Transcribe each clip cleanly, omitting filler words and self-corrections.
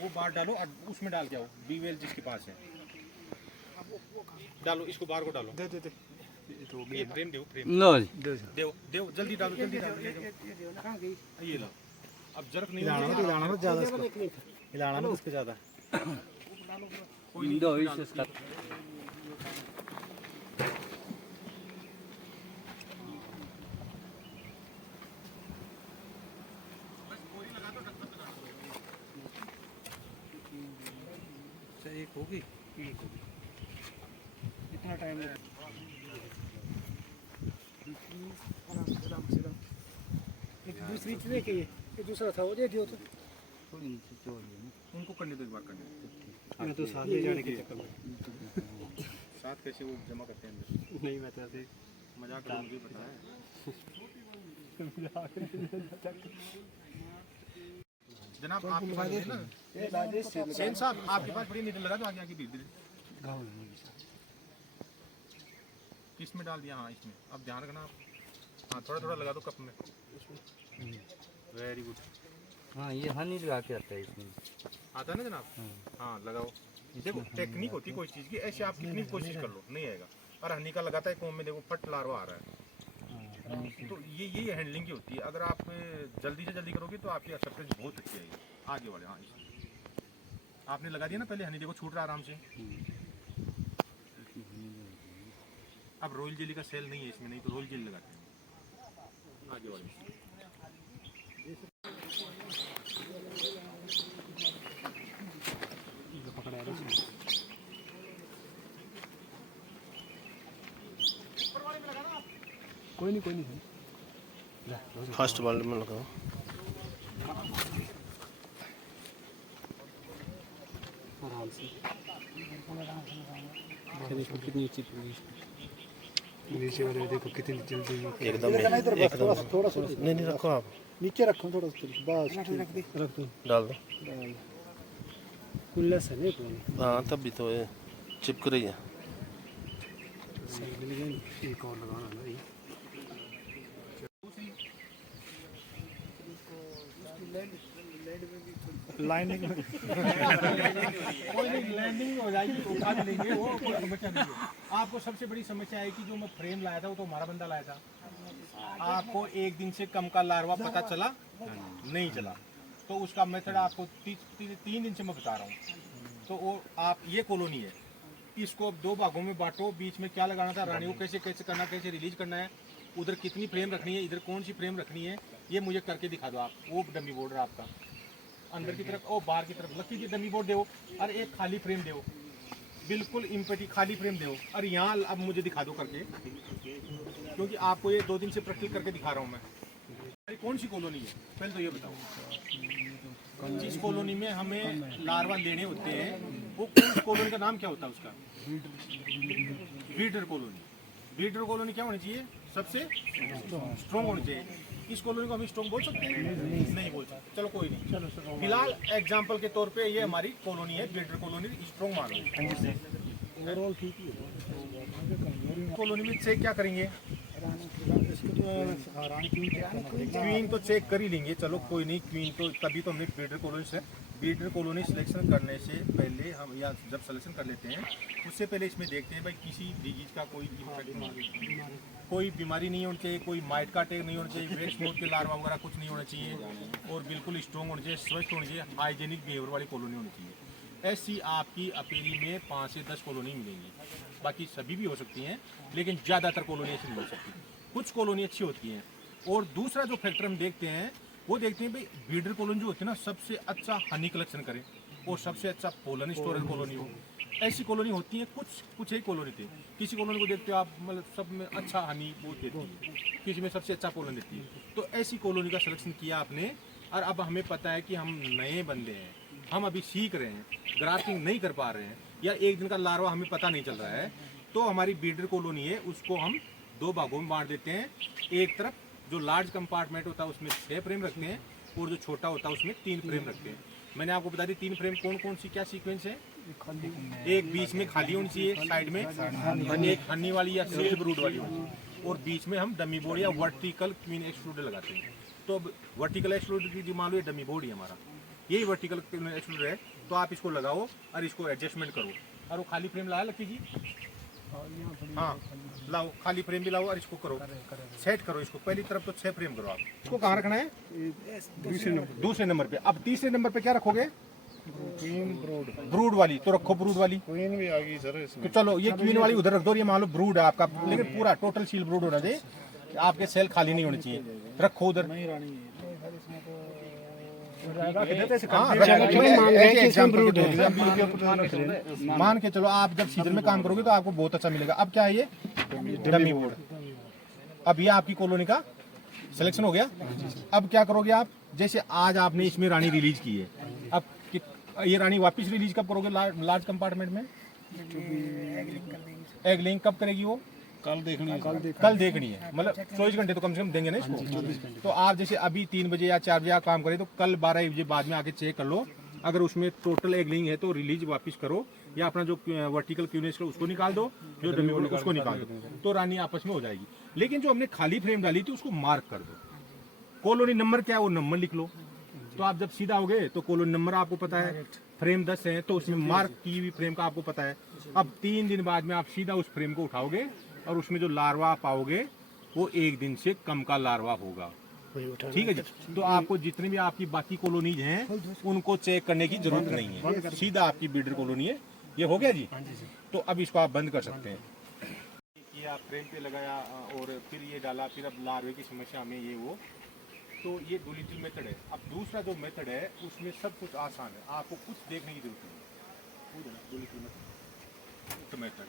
वो बाहर डालो और उसमें डाल के आओ, बीवेल जिसके पास है डालो, इसको बाहर को डालो। दे दे दे ये फ्रेम दो, फ्रेम लो दे जल्दी डालो, जल्दी डालो। ये लो, अब जरक नहीं हिलाना मत ज्यादा, इसको हिलाना मत इसको ज्यादा। कोई नहीं दो इसका एक होगी, इतना टाइम एक दूसरी चीज़ है कि ये दूसरा था वो दे दियो तो थोड़ी नीचे छोड़ दिया उनको करने दो, एक बार करने दो। तो साथ ले जाने के चक्कर में साथ कैसे वो जमा करते हैं अंदर? नहीं मैं तो ऐसे मजाक कर मुझे पता है। जनाब आपके पास है ना सेन साहब, आपके पास बड़ी नीडल लगा तो आगे आगे धीरे धीरे किस में डाल दिया? हाँ इसमें, अब ध्यान रखना आप। हाँ थोड़ा थोड़ा लगा दो कप में। Very good. हाँ ये हनी लगा के आता है इसमें, आता है ना जनाब? हाँ लगाओ। देखो टेक्निक होती है कोई चीज़ की, ऐसे आप कितनी कोशिश कर लो नहीं आएगा। और हनी का लगाता है कोम में, देखो फट लारवा आ रहा है। तो ये हैंडलिंग की होती है। अगर आप जल्दी से जल्दी करोगे तो आपकी एक्सेप्टेंस बहुत अच्छी आएगी आगे वाले। हाँ आपने लगा दिया ना पहले, हनी देखो छूट रहा आराम से। अब रॉयल जेली का सेल नहीं है इसमें, नहीं तो रॉयल जेली लगाते हैं आगे वाले। कोई नहीं फर्स्ट वर्ल्ड में लगाओ। आराम से देखो कितनी अच्छी नीचे वाले देखो कितनी जल्दी एकदम थोड़ा सा नहीं रखो आप, नीचे रखो थोड़ा सा बस रख दो डाल दो। कुल्ला से नहीं हाँ तब भी तो ये चिपक रही है। एक और लगाना है लाइनिंग कोई नहीं, लैंडिंग हो जाएगी, उठा भी लेंगे, वो कोई समस्या नहीं है। आपको सबसे बड़ी समस्या है कि जो मैं फ्रेम लाया था वो तो हमारा बंदा लाया था। आपको एक दिन से कम का लार्वा पता चला नहीं चला, तो उसका मेथड आपको 3 दिन से मैं बता रहा हूँ। तो वो आप ये कॉलोनी है, इसको अब 2 भागों में बांटो। बीच में क्या लगाना था, रानी को कैसे कैसे करना, कैसे रिलीज करना है, उधर कितनी फ्रेम रखनी है, इधर कौन सी फ्रेम रखनी है, ये मुझे करके दिखा दो आप। वो डमी बोर्ड है आपका, अंदर की तरफ और बाहर की तरफ लकी की डमी बोर्ड दो और एक खाली फ्रेम दो, बिल्कुल इम्पटी खाली फ्रेम दो। और यहाँ अब मुझे दिखा दो करके, क्योंकि आपको ये 2 दिन से प्रैक्टिस करके दिखा रहा हूँ मैं। अरे कौन सी कॉलोनी है पहले तो ये बताओ। जिस कॉलोनी में हमें लार्वा लेने होते हैं वो कॉलोनी का नाम क्या होता है उसका? Breeder colony. ब्रीडर कॉलोनी क्या होनी चाहिए? सबसे स्ट्रॉन्ग होनी चाहिए। इस कॉलोनी को हम स्ट्रॉन्ग बोल सकते हैं? नहीं बोल सकते। चलो कोई नहीं, चलो फिलहाल एग्जांपल के तौर पे ये हमारी कॉलोनी है, ब्रीडर कॉलोनी, स्ट्रॉन्ग मानो। ओवरऑल ठीक है। कॉलोनी में चेक क्या करेंगे? क्वीन तो चेक कर ही लेंगे, चलो कोई नहीं। क्वीन तो तभी तो हमने ब्रीडर कॉलोनी से, ब्रीडर कॉलोनी सिलेक्शन करने से पहले हम, या जब सिलेक्शन कर लेते हैं उससे पहले इसमें देखते हैं भाई किसी डिजीज का कोई कोई बीमारी नहीं होनी चाहिए, कोई माइट का अटैक नहीं होना चाहिए, वेस्ट मोड के लार्वा वगैरह कुछ नहीं होना चाहिए, और बिल्कुल स्ट्रॉन्ग होना चाहिए, स्वस्थ होनी चाहिए, हाइजेनिक बिहेवियर वाली कॉलोनी होनी चाहिए। ऐसी आपकी अपेरी में 5 से 10 कॉलोनी मिलेंगी, बाकी सभी भी हो सकती हैं, लेकिन ज़्यादातर कॉलोनी ऐसी नहीं हो सकती। कुछ कॉलोनी अच्छी होती हैं। और दूसरा जो फैक्टर हम देखते हैं वो देखते हैं भाई ब्रीडर कॉलोनी जो होती है ना, सबसे अच्छा हनी कलेक्शन करे और सबसे अच्छा पोलन स्टोरेज कॉलोनी हो। ऐसी कॉलोनी होती है कुछ एक कॉलोनी थी। किसी कॉलोनी को देखते हो आप, मतलब सब में अच्छा हनी बहुत देती है, किसी में सबसे अच्छा पोलन देती है। तो ऐसी कॉलोनी का सिलेक्शन किया आपने, और अब हमें पता है कि हम नए बंदे हैं, हम अभी सीख रहे हैं, ग्राफ्टिंग नहीं कर पा रहे हैं, या एक दिन का लार्वा हमें पता नहीं चल रहा है, तो हमारी ब्रीडर कॉलोनी है उसको हम 2 भागों में बांट देते हैं। एक तरफ जो लार्ज कंपार्टमेंट होता है उसमें 6 फ्रेम रखते हैं, और जो छोटा होता है उसमें 3 फ्रेम रखते हैं। मैंने आपको बता दी 3 फ्रेम कौन कौन सी क्या सीक्वेंस है। एक बीच में खाली होनी चाहिए साइड में, एक हनी वाली या सिल्क ब्रूड वाली होनी चाहिए, और बीच में हम डमी बोर्ड या वर्टिकल क्वीन एक्सट्रूडर लगाते हैं। तो अब वर्टिकल एक्सट्रूडर की जो मान लो ये डमी बोर्ड ही हमारा, यही वर्टिकल क्वीन एक्सट्रूडर है। तो आप इसको लगाओ और इसको एडजस्टमेंट करो। और वो खाली फ्रेम लाया लकी जी, हाँ लाओ, खाली फ्रेम भी लाओ और इसको करो, सेट करो इसको। पहली तरफ तो 6 फ्रेम करो आप। इसको कहाँ रखना है? दूसरे नंबर पे। अब तीसरे नंबर पे क्या रखोगे? ब्रूड वाली। तो रखो ब्रूड वाली। क्वीन भी आ गई सर इसमें। तो चलो ये क्वीन वाली उधर रख दो। ये मान लो ब्रूड है आपका, लेकिन पूरा टोटल सील ब्रूड होना चाहिए, आपके सेल खाली नहीं होने चाहिए। रखो उधर। मान के चलो आप जब सीजन में काम करोगे तो आपको बहुत अच्छा मिलेगा। अब क्या है ये? Dummy board. अब ये आपकी कॉलोनी का सिलेक्शन हो गया। अब क्या करोगे आप? जैसे आज आपने इसमें रानी रिलीज की है, अब ये रानी वापस रिलीज कब करोगे? लार्ज कंपार्टमेंट में एग लिंक कब करेगी वो? कल देखनी है। कल देखनी है, मतलब 24 घंटे तो कम से कम देंगे ना इसको। तो आप जैसे अभी 3 बजे या 4 बजे आप काम करें तो कल 12 बजे बाद में आके चेक कर लो। अगर उसमें टोटल एग लिंक है तो रिलीज वापस करो, या अपना जो वर्टिकल क्यूनेस उसको निकाल दो, जो डमी बोर्ड उसको निकाल दो, तो रानी आपस में हो जाएगी। लेकिन जो हमने खाली फ्रेम डाली थी उसको मार्क कर दो। कॉलोनी नंबर क्या है वो नंबर लिख लो। तो आप जब सीधा होगे तो कॉलोनी नंबर आपको पता है, फ्रेम 10 है तो उसमें मार्क की हुई फ्रेम का आपको पता है। अब 3 दिन बाद में आप सीधा उस फ्रेम को उठाओगे और उसमें जो लार्वा पाओगे वो 1 दिन से कम का लार्वा होगा। ठीक है जी। तो आपको जितनी भी आपकी बाकी कॉलोनीज हैं उनको चेक करने की जरूरत नहीं है, सीधा आपकी ब्रीडर कॉलोनी है। ये हो गया जी। तो अब इसको आप बंद कर सकते हैं। किया, फ्रेम पे लगाया और फिर ये डाला, फिर अब लार्वे की समस्या में ये वो, तो ये डुलिटल मेथड है। अब दूसरा जो मेथड है उसमें सब कुछ आसान है, आपको कुछ देखने की जरूरत नहीं है। डुलिटल मेथड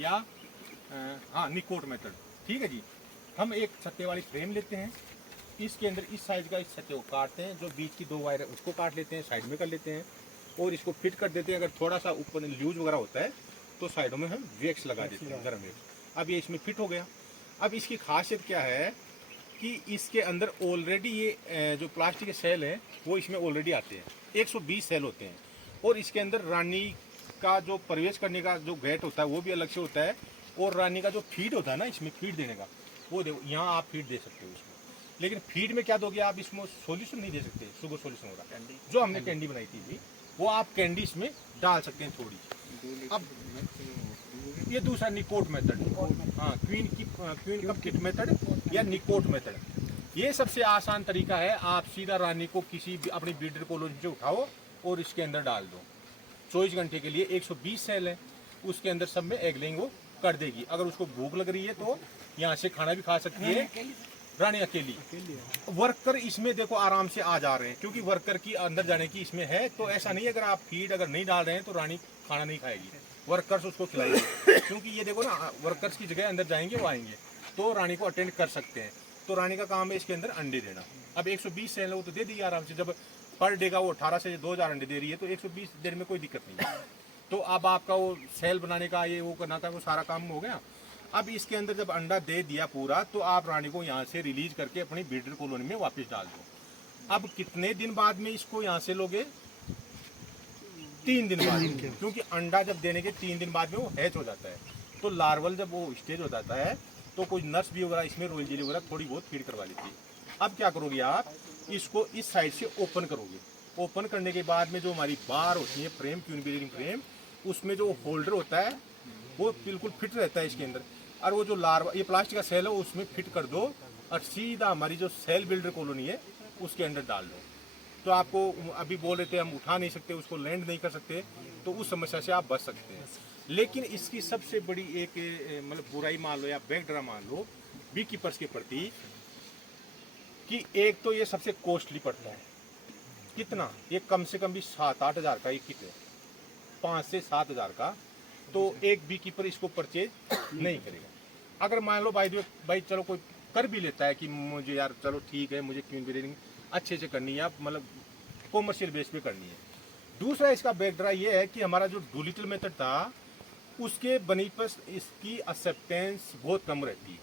या हाँ निकोट मेथड। ठीक है जी। हम एक छत्ते वाली फ्रेम लेते हैं, इसके अंदर इस साइज का इस छत्ते को काटते हैं, जो बीच की 2 वायर है उसको काट लेते हैं, साइड में कर लेते हैं और इसको फिट कर देते हैं। अगर थोड़ा सा ऊपर लूज वगैरह होता है तो साइडों में हम वैक्स लगा देते हैं, गर्म वैक्स। अब ये इसमें फिट हो गया। अब इसकी खासियत क्या है कि इसके अंदर ऑलरेडी ये जो प्लास्टिक के सेल हैं वो इसमें ऑलरेडी आते हैं, 120 सेल होते हैं। और इसके अंदर रानी का जो प्रवेश करने का जो गेट होता है वो भी अलग से होता है, और रानी का जो फीड होता है ना इसमें फीड देने का, वो देखो यहाँ आप फीड दे सकते हो इसमें। लेकिन फीड में क्या दोगे आप? इसमें सॉल्यूशन नहीं दे सकते, शुगर सॉल्यूशन होगा। जो हमने कैंडी बनाई थी वो आप कैंडी इसमें डाल सकते हैं थोड़ी। अब ये दूसरा निकोट मेथड, हाँ क्वीन कप किट मेथड या निकोट मेथड। ये सबसे आसान तरीका है। आप सीधा रानी को किसी भी अपनी ब्रीडर कॉलोनी से उठाओ और इसके अंदर डाल दो। 24 घंटे के लिए 120 सेल है, उसके अंदर सब में एग लेइंग वो कर देगी। अगर उसको भूख लग रही है तो यहाँ से खाना भी खा सकती है रानी अकेली। वर्कर इसमें देखो आराम से आ जा रहे हैं, क्योंकि वर्कर की अंदर जाने की इसमें है। तो ऐसा नहीं है अगर आप फीड अगर नहीं डाल रहे हैं तो रानी खाना नहीं खाएगी, वर्कर्स उसको खिलाएंगे। क्योंकि ये देखो ना, वर्कर्स की जगह अंदर जाएंगे वो आएंगे तो रानी को अटेंड कर सकते हैं। तो रानी का काम है इसके अंदर अंडे देना। अब 120 सेल वो तो दे दी आराम से। जब पर डे का वो 18 से 2000 अंडे दे रही है तो 120 देने में कोई दिक्कत नहीं है। तो अब आपका वो सेल बनाने का ये वो करना था वो सारा काम हो गया। अब इसके अंदर जब अंडा दे दिया पूरा तो आप रानी को यहाँ से रिलीज करके अपनी ब्रीडर कॉलोनी में वापस डाल दो। अब कितने दिन बाद में इसको यहाँ से लोगे? 3 दिन बाद, क्योंकि अंडा जब देने के 3 दिन बाद में वो हैच हो जाता है। तो लार्वल जब वो स्टेज हो जाता है तो कोई नर्स भी वगैरह इसमें रॉयल जेली वगैरह थोड़ी बहुत फीड करवा लेती है। अब क्या करोगे आप? इसको इस साइड से ओपन करोगे। ओपन करने के बाद में जो हमारी बार होती है फ्रेम, क्वीन ब्रीडिंग फ्रेम, उसमें जो होल्डर होता है वो बिल्कुल फिट रहता है इसके अंदर। और वो जो लार्वा ये प्लास्टिक का सेल है उसमें फिट कर दो और सीधा हमारी जो सेल बिल्डर कॉलोनी है उसके अंदर डाल दो। तो आपको अभी बोल रहे थे हम उठा नहीं सकते, उसको लैंड नहीं कर सकते, तो उस समस्या से आप बच सकते हैं। लेकिन इसकी सबसे बड़ी एक मतलब बुराई मान लो या बैकड्रा मान लो बी कीपर्स के प्रति, कि एक तो ये सबसे कॉस्टली पड़ता है। कितना? ये कम से कम भी 7-8 हज़ार का एक किट है, 5 से 7 हज़ार का। तो एक बी कीपर इसको परचेज नहीं करेगा। अगर मान लो भाई चलो कोई कर भी लेता है कि मुझे यार चलो ठीक है मुझे क्वीन ब्रीडिंग अच्छे से करनी है, मतलब कॉमर्शियल बेस पे करनी है। दूसरा इसका बैकड्रा ये है कि हमारा जो डुलिटल मेथड था उसके बनीपस इसकी एक्सेप्टेंस बहुत कम रहती है।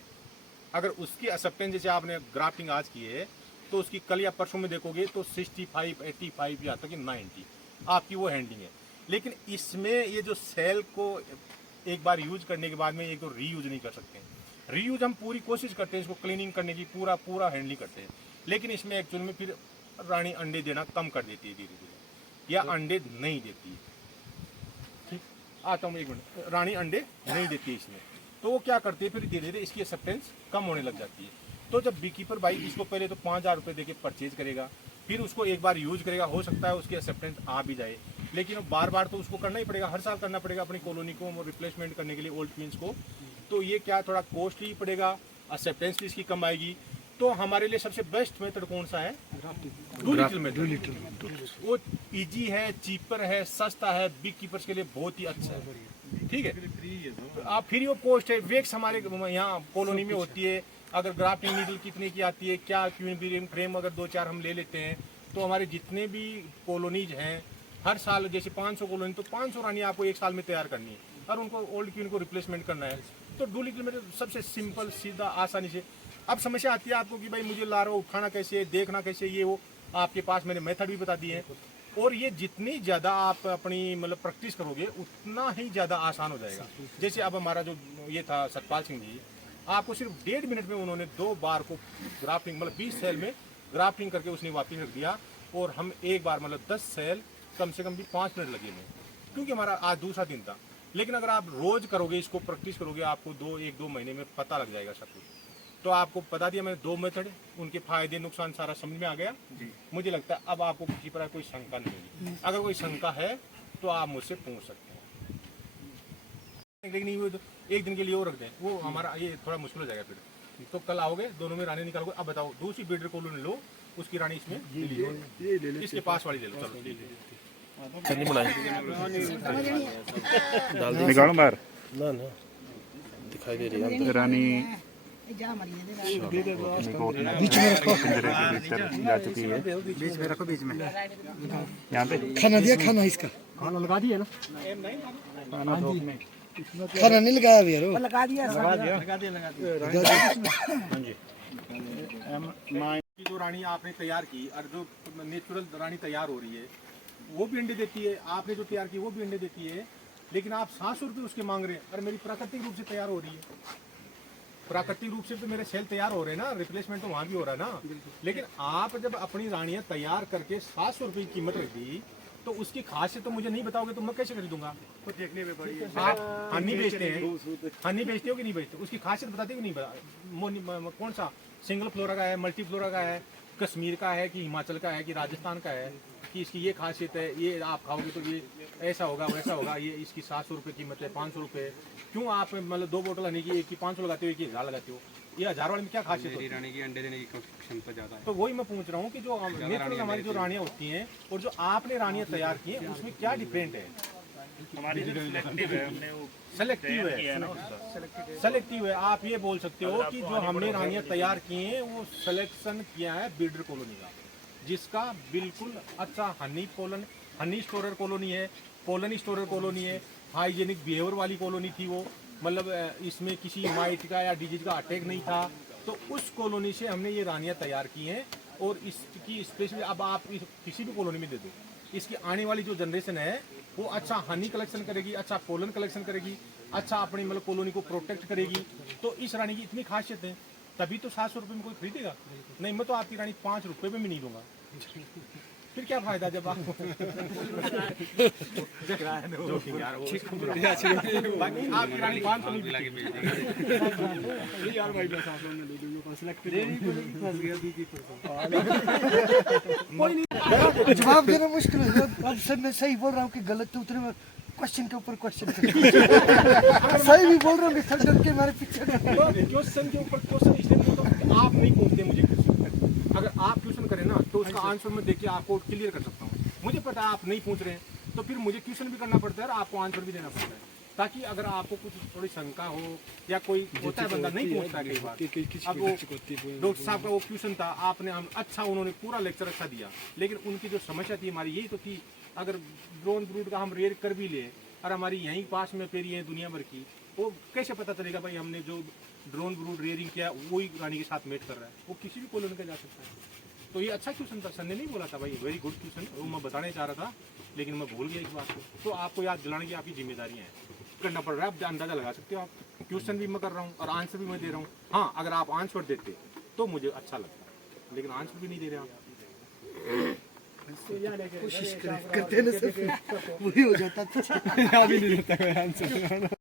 अगर उसकी एक्सेप्टेंस जैसे आपने ग्राफ्टिंग आज की है तो उसकी कल या परसों में देखोगे तो 65, 85 या तक 90 आपकी वो हैंडिंग है। लेकिन इसमें ये जो सेल को एक बार यूज करने के बाद में एक तो रीयूज नहीं कर सकते, रीयूज हम पूरी कोशिश करते हैं इसको क्लीनिंग करने की, पूरा हैंडलिंग करते हैं, लेकिन इसमें एक्चुअल में फिर रानी अंडे देना कम कर देती है धीरे धीरे, या अंडे नहीं देती है। ठीक, आता हूँ एक मिनट। रानी अंडे नहीं देती है इसमें, तो वो क्या करती है फिर धीरे धीरे इसकी एक्सेप्टेंस कम होने लग जाती है। तो जब बीकीपर भाई इसको पहले तो 5,000 रुपये देके परचेज करेगा, फिर उसको एक बार यूज करेगा, हो सकता है उसकी एक्सेप्टेंस आ भी जाए, लेकिन बार बार तो उसको करना ही पड़ेगा, हर साल करना पड़ेगा अपनी कॉलोनी को रिप्लेसमेंट करने के लिए ओल्ड क्वींस को। तो ये क्या थोड़ा कॉस्टली पड़ेगा, एक्सेप्टेंस भी इसकी कम आएगी। तो हमारे लिए सबसे बेस्ट मेथड कौन सा है? 2 लीटर मेथड। वो इजी है, चीपर है, सस्ता है, बिग कीपर्स के लिए बहुत ही अच्छा है। ठीक है, आप फ्री ऑफ कॉस्ट है। वेक्स हमारे यहाँ कॉलोनी में होती है। अगर ग्राफ्टिंग नीडल कितने की आती है, क्या क्वीन फ्रेम अगर 2-4 हम ले लेते हैं, तो हमारे जितने भी कॉलोनीज हैं हर साल जैसे 500 कॉलोनी, तो 500 रानी आपको एक साल में तैयार करनी है और उनको ओल्ड क्वीन को रिप्लेसमेंट करना है। तो 2 लीटर में सबसे सिंपल, सीधा, आसानी से। अब समस्या आती है आपको कि भाई मुझे लार्वा उठाना कैसे, देखना कैसे, ये वो आपके पास मैंने मेथड भी बता दिए हैं। और ये जितनी ज़्यादा आप अपनी मतलब प्रैक्टिस करोगे उतना ही ज़्यादा आसान हो जाएगा। जैसे अब हमारा जो ये था सतपाल सिंह जी, आपको सिर्फ 1.5 मिनट में उन्होंने 2 बार को ग्राफ्टिंग मतलब 20 सेल में ग्राफ्टिंग करके उसने वापस रख दिया, और हम एक बार मतलब 10 सेल कम से कम भी 5 मिनट लगे हमें, क्योंकि हमारा आज दूसरा दिन था। लेकिन अगर आप रोज करोगे, इसको प्रैक्टिस करोगे, आपको 1-2 महीने में पता लग जाएगा सब कुछ। तो आपको बता दिया मैंने 2 मेथड, उनके फायदे नुकसान सारा समझ में आ गया। मुझे लगता है अब आपको किसी पर कोई शंका नहीं होगी। अगर कोई शंका है तो आप मुझसे पूछ सकते हैं, लेकिन ये तो एक दिन के लिए वो रख दें, वो हमारा ये थोड़ा मुश्किल हो जाएगा फिर। तो कल आओगे, दोनों में रानी निकालोगे। अब बताओ, दूसरी ब्रीडर कॉलोनी लो, उसकी रानी इसमें ले लो, इसके पास वाली ले लो। चलो ठीक है, चटनी बनाई डाल दी निकालो बाहर। ना ना दिखाई दे रही है रानी बीच में रखो, जा चुकी है। बीच में रखो, बीच में। यहाँ पे खाना दिया, खाना इसका खाना लगा दिया ना, खाना नहीं लगाया भैया रो। लगा दिया। जो रानी आपने तैयार की और जो नेचुरल रानी तैयार हो रही है वो भी अंडे देती है, आपने जो तैयार की वो भी अंडे देती है, लेकिन आप 700 रुपये उसके मांग रहे हैं। और मेरी प्राकृतिक रूप से तैयार हो रही है, प्राकृतिक रूप से तो मेरे सेल तैयार हो रहे हैं ना, रिप्लेसमेंट तो वहाँ भी हो रहा है ना। लेकिन आप जब अपनी रानियाँ तैयार करके 700 रुपये की कीमत रख दी, तो उसकी खासियत तो मुझे नहीं बताओगे तो मैं कैसे खरीदूंगा? तो देखने में बड़ी आप हनी बेचते हैं, हनी बेचते हो कि नहीं बेचते? उसकी खासियत बताते हो कि नहीं बता? कौन सा सिंगल फ्लोरा का है, मल्टी फ्लोरा का है, कश्मीर का है कि हिमाचल का है कि राजस्थान का है, कि इसकी ये खासियत है, ये आप खाओगे तो ये ऐसा होगा वैसा होगा, ये इसकी 700 रुपये कीमत है, 500 रुपये। क्यों आप मतलब 2 बोतल हनी की एक की 500 लगाते हो, एक की 1000 लगाते हो? ये 1000 वाले में क्या खासियत होती है? रानी की अंडे देने की क्षमता ज़्यादा है। तो वही मैं पूछ रहा हूँ कि जो नेचुरल हमारी जो रानियाँ होती हैं और जो आपने रानियाँ तैयार की हैं उसमें क्या डिफरेंट है? सेलेक्टिव है, सेलेक्टिव है। आप ये बोल सकते हो कि जो हमने रानियाँ तैयार की हैं वो सिलेक्शन किया है ब्रीडर कॉलोनी का, जिसका बिल्कुल अच्छा हनी स्टोरर कॉलोनी है, पोलन स्टोरर कॉलोनी है, हाइजेनिक बिहेवियर वाली कॉलोनी थी वो, मतलब इसमें किसी माइट का या डिजीज का अटैक नहीं था। तो उस कॉलोनी से हमने ये रानियाँ तैयार की हैं, और इसकी स्पेशली अब आप किसी भी कॉलोनी में दे दो, इसकी आने वाली जो जनरेशन है वो अच्छा हनी कलेक्शन करेगी, अच्छा पोलन कलेक्शन करेगी, अच्छा अपनी मतलब कॉलोनी को प्रोटेक्ट करेगी। तो इस रानी की इतनी खासियत है, तभी तो 700 रुपये में कोई खरीदेगा नहीं। मैं तो आपकी रानी 5 रुपये में भी नहीं दूंगा, फिर क्या फायदा जब आपको आपकी रानी 500 नहीं जवाब देना मुश्किल है। अब सर मैं सही बोल रहा हूँ कि गलत, तो उतने क्वेश्चन के ऊपर क्वेश्चन सही भी बोल रहा हूँ, सर डर के हमारे पीछे। क्वेश्चन के ऊपर क्वेश्चन इसलिए नहीं होता कि आप नहीं पूछते मुझे क्वेश्चन। अगर आप क्वेश्चन करें ना तो उसका आंसर मैं देखिए आपको क्लियर कर सकता हूँ। मुझे पता है आप नहीं पूछ रहे हैं, तो फिर मुझे क्वेश्चन भी करना पड़ता है और आपको आंसर भी देना पड़ता है, ताकि अगर आपको कुछ थोड़ी शंका हो या कोई होता है बंदा नहीं पूछता कई बार। अब वो डॉक्टर साहब का वो क्वेश्चन था, आपने हम अच्छा उन्होंने पूरा लेक्चर अच्छा दिया, लेकिन उनकी जो समस्या थी हमारी यही तो थी, अगर ड्रोन ब्रूड का हम रेयर कर भी ले और हमारी यहीं पास में पेरी है दुनिया भर की, वो कैसे पता चलेगा भाई हमने जो ड्रोन ब्रूड रेयरिंग किया वही रानी के साथ मेट कर रहा है? वो किसी भी कॉलोनी का जा सकता है। तो ये अच्छा क्वेश्चन था, सर ने नहीं बोला था भाई वेरी गुड क्वेश्चन, वो मैं बताने चाह रहा था लेकिन मैं भूल गया इस बात को। तो आपको याद दिलाने की आपकी जिम्मेदारियाँ हैं। करना पड़ रहा है। आप अंदाजा लगा सकते हो, आप क्वेश्चन भी मैं कर रहा हूँ और आंसर भी मैं दे रहा हूँ। हाँ, अगर आप आंसर देते तो मुझे अच्छा लगता, लेकिन आंसर भी नहीं दे रहे आप। कोशिश करते ना, सिर्फ वही हो जाता। अभी नहीं देता कोई आंसर